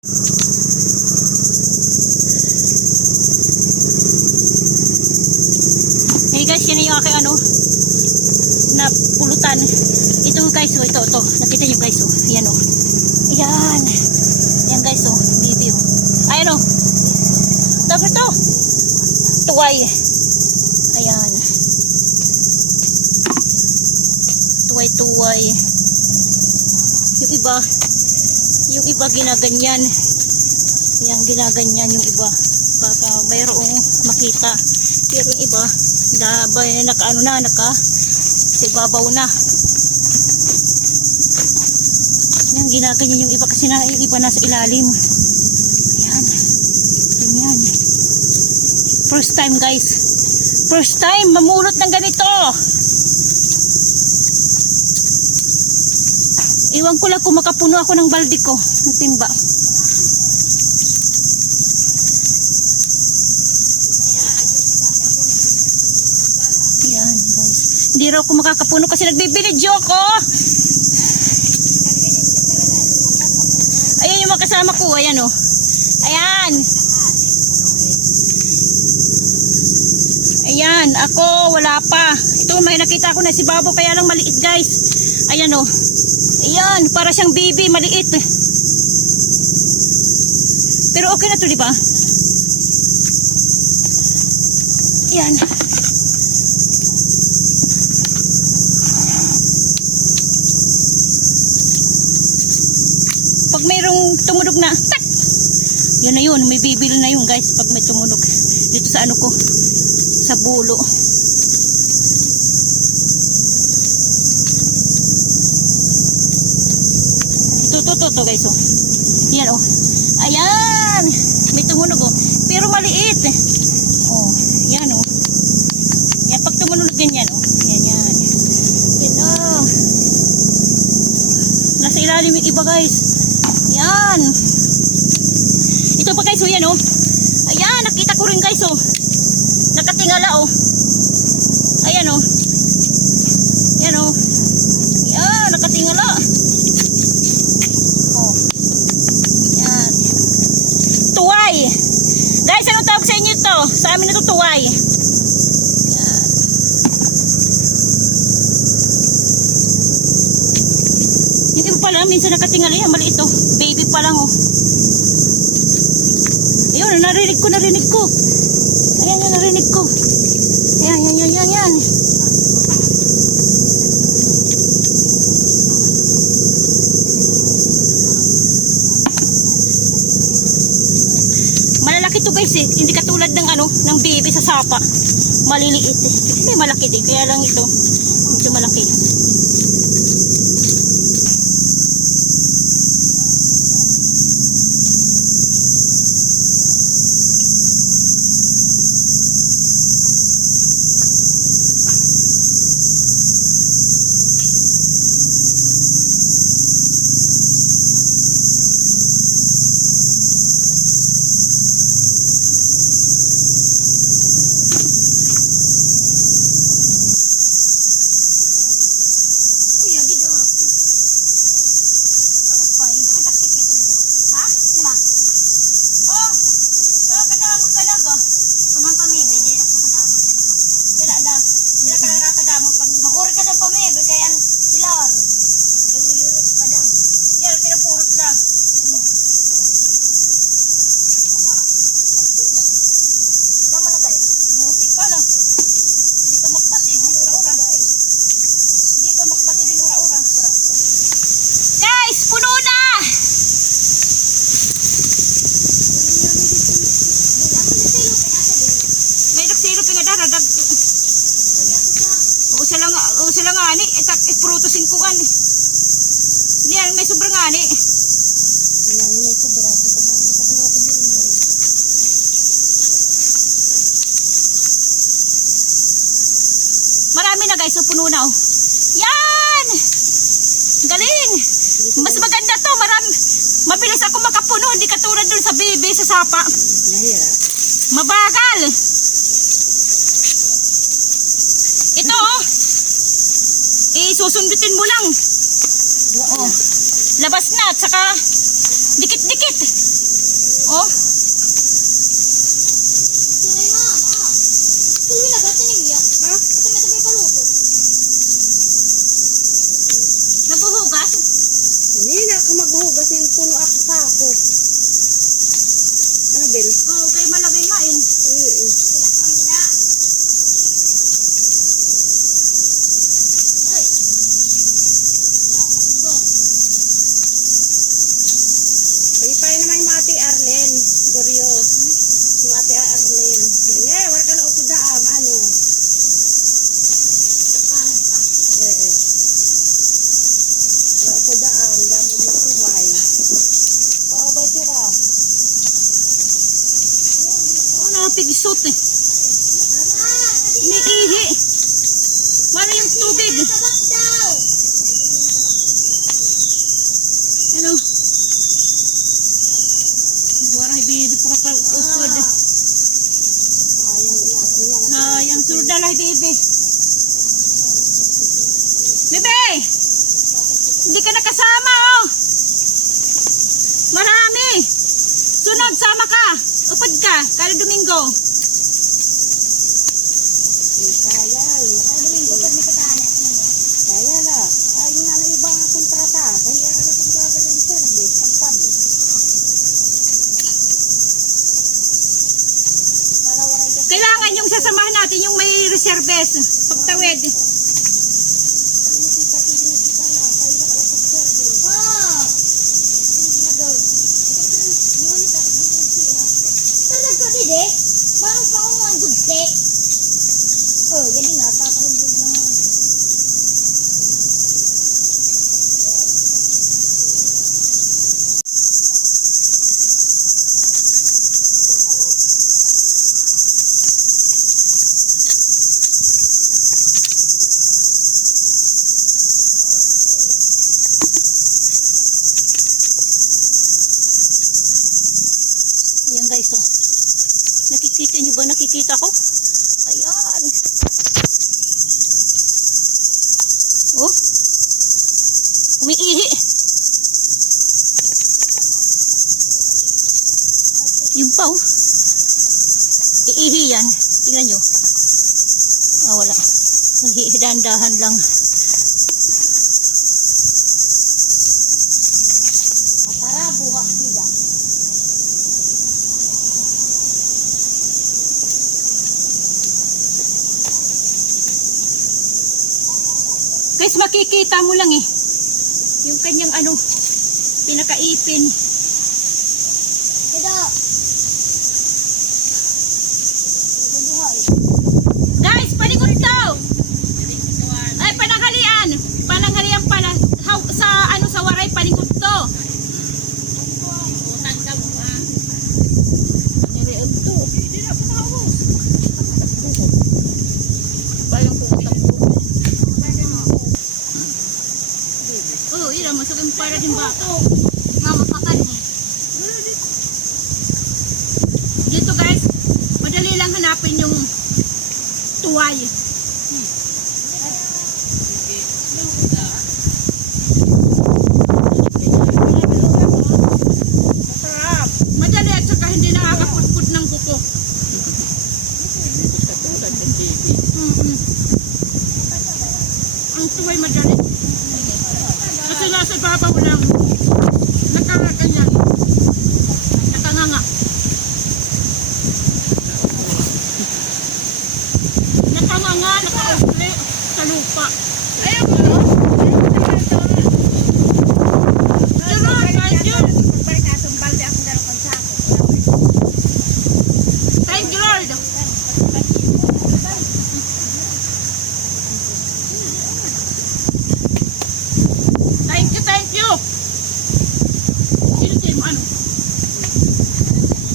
Hey guys, yan yung aking ano, na pulutan. Ito guys, oh, ito, ito. Nakita nyo guys, oh. Ayan, oh. Ayan. Ayan guys, oh. Bibi, oh. Ayan, oh. Tapos ito. Tuway. Ayan. Tuway-tuway. Yung iba, yung iba ginaganyan. Yang ginaganyan yung iba. Baka mayroong makita. Pero yung iba, dabay na naka ano na, naka sa ibabaw na. Yan, ginaganyan yung iba kasi na, yung iba nasa ilalim. Ayan. Ganyan. First time guys. First time mamulot ng ganito. Iwan ko lang kung makapuno ako ng balde ko. Ng timba. Ayan guys. Hindi raw ako makakapuno kasi nagbibidyo ako. Ayan yung mga kasama ko. Ayan o. Oh. Ayan. Ayan. Ako wala pa. Ito may nakita ko na si Babo kaya lang maliit guys. Ayan o. Oh. Ayan. Para siyang baby. Maliit. Pero okay na to di ba? Ayan. Pag mayroong tumunog na, tak! Yun na yun, may bibili na yun guys pag may tumunog. Dito sa ano ko, sa bulo. Ito, ito, ito guys oh. Yan oh. Ayan! May tumunog oh. Pero maliit. Oh, yan oh. Yan, pag tumunog ganyan oh. Yan, yan. Yan oh. Nasa ilalim yung iba guys. Yan. Ito pa guys, oh yan oh. Ayan, nakita ko rin guys oh. Nakatingala oh. Ayan oh. Yan oh. Yan, nakatingala. Oh. Yan. Tuway. Guys, anong tawag sa inyo to? Sa amin ito tuway. Yan. Yung iba pala, minsan nakatingala yan, maliit oh. Baby pa lang oh. Ayun, narinig ko, narinig ko. Ayan, yan, narinig ko. Ayan, yan, yan, yan, yan. Malalaki to guys eh. Hindi katulad ng ano, ng baby sa sapa. Maliliit eh. Kasi malaki din. Kaya lang ito, medyo malaki. Kuya, di daw. Kaupay. Ha? Di ba? Oh! Kaya kadamot ka lang ah. Kunang pamibe, di na makadamot yan nakakadamot. Kaya ala. Kaya ka nakakadamot pag Makuri ka sa pamibe, kaya ano, sila ron. Lulurot pa daw. Yan, pinapurot lang. Sama na tayo. Buti pa lang. Hindi ka makbati, ura-ura. Hindi ka makbati, ura-ura. Guys, puno na! May nagsiro pingadaradag. O sa lang, o sa lang ani, itak pruto singkuan. Niyan may sobrang ani. Marami na guys, so puno na oh. Yan! Galing! Mas maganda to, marami. Mabilis ako makapuno, hindi katulad dun sa bebe, sa sapa. Mabagal! Ito oh. Isusundutin mo lang. Oh. Labas na, at saka dikit-dikit. Oh, Tunay mo, ah. Tuloy na gati ni Kuya. Ha? Ito may tabi paluto. nabuhugas. Hindi na ako maghugas ng puno ako sa ako. Ano, Bel? Oo, kay malagay main. Eh, eh. Sila kang gida. Ay. Go. Pagipay naman yung mga ati Arlen. Goryo. Yung ati Arlen. Yan, eh, wala ka na upo daam. Ano? Parang pa. Eh, eh. Wala upo daam. Damo mo tuway. Oo, ba tira? Nakapigisot eh. Ama, nadi May ihi. Mara yung tubig. Ano? Warang ibibi ko kapag iati yan. Sayang, surdalay bibi. Bibi! Hindi ka nakasama oh. Marami. Sunod, sama ka. Upod ka, kada Domingo. Sayang. Ano domingo pa ni katanya ito niya. Kaya la. Ay, nga na ibang kontrata. Kaya nga na kontrata ng service. Ka. Kailangan yung sasamahan natin yung may reserves. Pagtawid. Nakita-tigil kita la. Kaya wala ako service. Ah. Ano ginagawa? Yun ka good siya. Pero nagko dide. Parang pa ko ang good day. Oh, yan din na tatahudog naman. Ayan guys, oh. Nakikita nyo ba? Nakikita ko? Ayan. Oh. Umiihi. Yung pa, oh. Iihi yan. Tingnan nyo. Ah, wala. Maghihidandahan lang. Tara, bukas sila. Guys, makikita mo lang eh. Yung kanyang ano, pinakaipin. Ito. Mabuhay. Guys, palikod daw! Ay, pananghalian! Pananghalian pala. How, sa ano sa waray, palikod to. Niriyan to. Bayang pumunta po. Oh, yun ang masukin para din ba? Mama, pakan eh. Dito guys, madali lang hanapin yung tuway. Madali at saka hindi nakakaputput ng ng baby. Mm-mm. Ang tuway madali. Nasa ibabaw lang. Nakaganyan. Nakanganga. Nakanganga, nakaukli sa lupa. Ayaw mo no? Pero, thank you. Pagbalik na itong balde akong dalawang sako. Thank you, Lord. Thank you, thank you. Sino mo ano?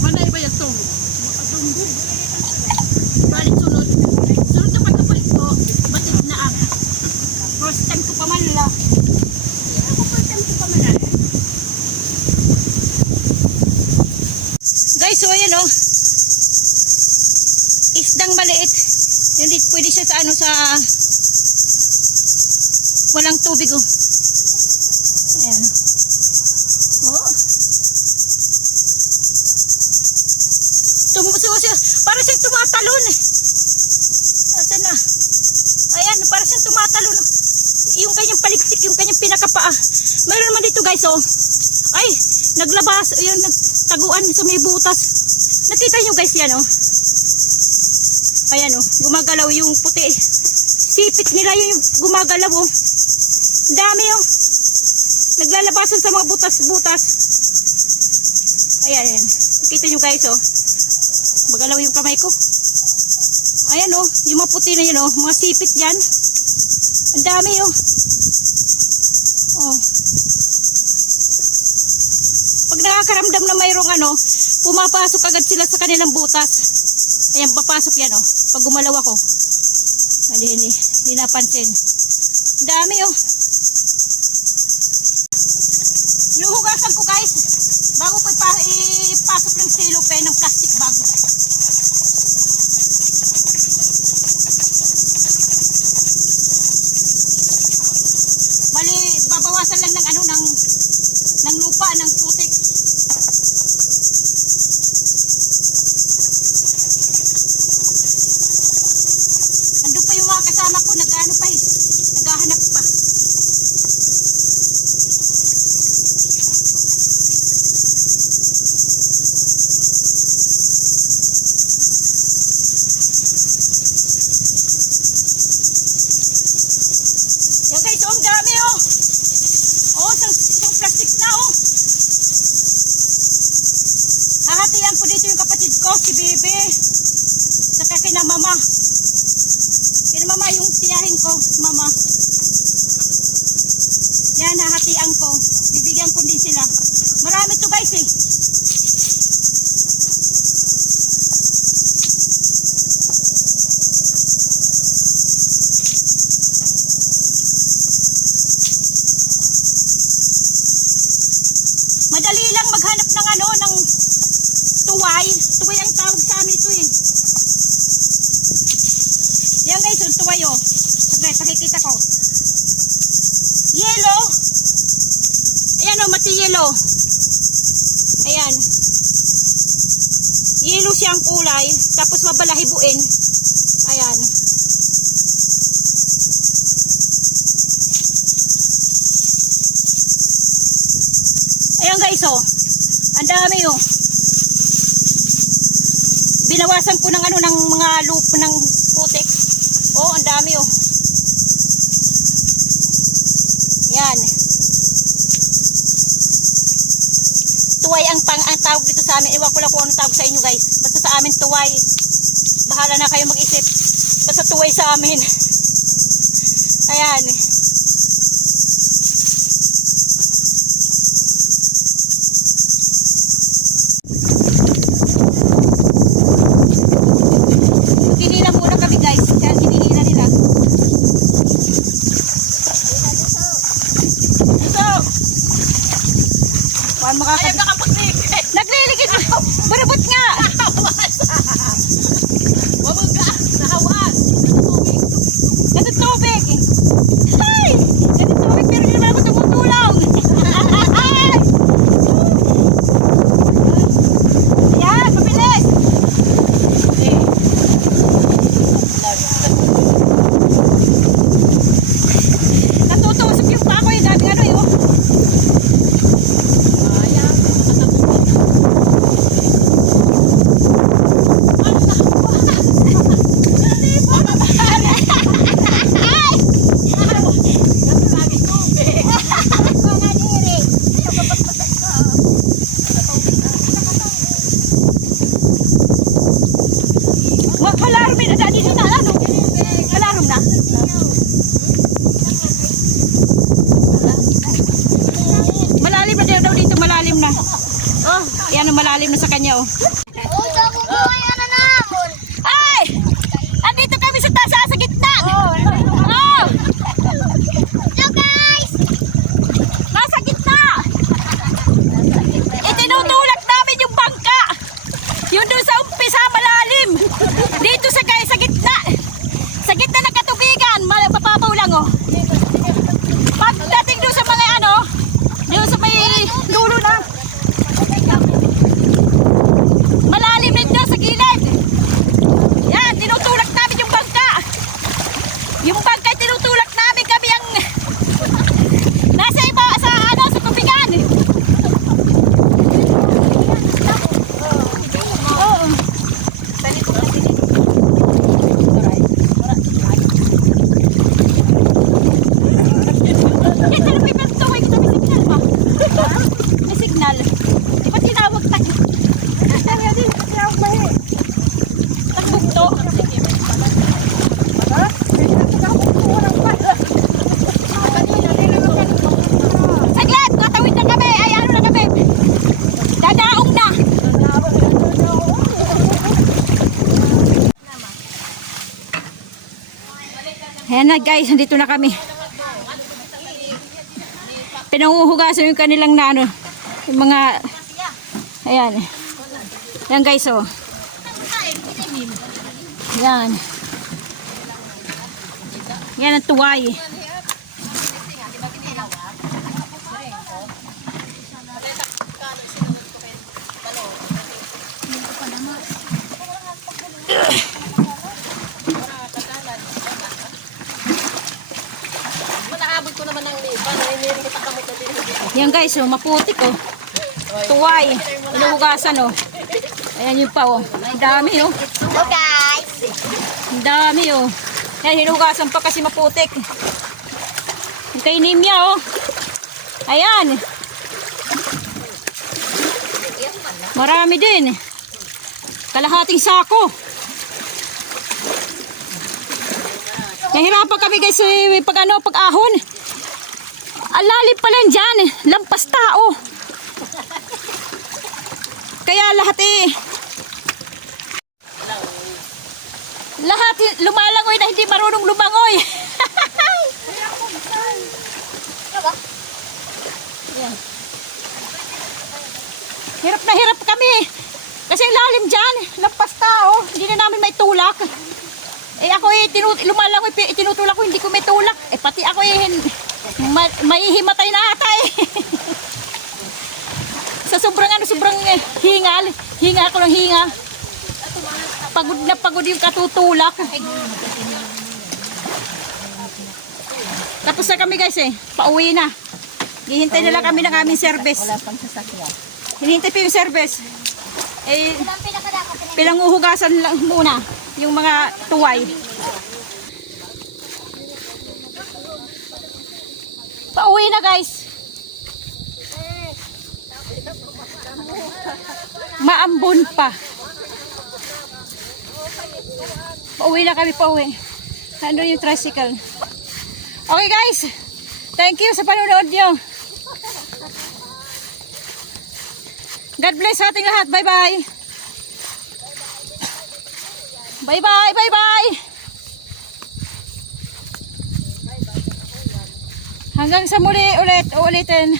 Manay ba yung tong? Makatunggo. Balik sunod. Sunod na pagkapalit ko, batid na ang. First time ko pa man la. Ako pa time ko pa man Guys, so ayan oh. Isdang maliit. Hindi siya sa ano sa walang tubig oh. Ayan. Oh. Tumususi. Para siyang tumatalon. Asan na? Ayan, para siyang tumatalon. Yung kanyang paligtik, yung kanyang pinakapaa. Mayroon naman dito guys, oh. Ay, naglabas. Ayun, nagtaguan sa may butas. Nakita nyo guys yan, oh. Ayan, oh. Gumagalaw yung puti. Sipit nila yun yung gumagalaw, oh. Dami, oh. Naglalabasan sa mga butas-butas. Ayan, ayan. Nakita nyo guys, oh. Magalaw yung kamay ko. Ayan, oh. Yung mga puti na yun, oh. Mga sipit yan. Ang dami, oh. Oh. Pag nakakaramdam na mayroong ano, pumapasok agad sila sa kanilang butas. Ayan, papasok yan, oh. Pag gumalaw ako. Hindi, hindi. Hindi napansin. Dami, oh. Hinuhugasan ko, guys. Bago ko ipa- ipasok ng silope ng plastic bag. Bali, babawasan lang ng ano, ng, ng lupa, ng putik. Ando pa yung mga kasama ko, nag-ano pa eh. Naghahanap pa. Yan guys, oh, ang dami oh. Oh, isang, isang plastic na oh. Hahatian ko dito yung kapatid ko, si Bebe. Saka kina mama. Kina mama yung tiyahin ko, mama. Yan, hahatian ko. Bibigyan ko din sila. Marami to guys eh. Madali lang maghanap ng ano, ng tuway. Tuway ang tawag sa amin ito eh. Yan guys, yung tuway oh. Saglit, pakikita ko. Yellow. Ayan oh, mati yellow. Ayan. Yellow siyang kulay. Tapos mabalahibuin. Ayan. Ayan guys oh. Ang dami oh. Binawasan ko ng ano ng mga loop ng putik. Oh, ang dami oh. Yan. Tuway ang pang ang tawag dito sa amin. Iwan ko lang kung anong tawag sa inyo guys. Basta sa amin tuway. Bahala na kayo mag-isip. Basta tuway sa amin. Ayan. Hinila muna kami guys. Yan, hinihila nila. Ito! Paano makakabit? Ay, Nagliligid! Barabot nga! Ayan na guys, nandito na kami. Pinanguhugasan yung kanilang nano. Yung mga, ayan. Yan guys, oh. Yan. Yan ang tuway. Manaabot ko naman ng lipa. Naninig kita kamot na din. Yan guys, oh, maputik oh. Tuway. Inuhugasan oh. Ayan yung pa oh. Ang dami oh. Hello guys! Ang dami oh. Yan, hinugasan pa kasi maputik. Yung kay Nimya oh. Ayan. Marami din. Kalahating sako. Nahirapan kami guys eh, pag ano, pag ahon. Ang lalim pala dyan. Lampas tao. Kaya lahat eh, Lahat lumalangoy na hindi marunong lumangoy. Hirap na hirap kami. Kasi lalim dyan. Lampas tao. Hindi na namin may tulak. Eh ako eh, tinut lumalangoy, pi- tinutulak ko, hindi ko may tulak. Eh pati ako eh, ma- maihimatay na ata eh. Sa sobrang ano, sobrang eh, hingal. Hinga ako ng hinga. Pagod na pagod yung katutulak. Tapos na kami guys eh. Pauwi na. Hihintay na lang kami ng aming service. Wala pang sasakyan. Hinihintay pa yung service. Eh, pinanguhugasan lang muna yung mga tuway. Pauwi na guys. Maambon pa. Pauwi na kami, pauwi. Ano yung tricycle? Okay guys. Thank you sa panonood nyo. God bless sa ating lahat. Bye-bye. Bye-bye, bye-bye. Hanggang sa muli ulit, ulitin.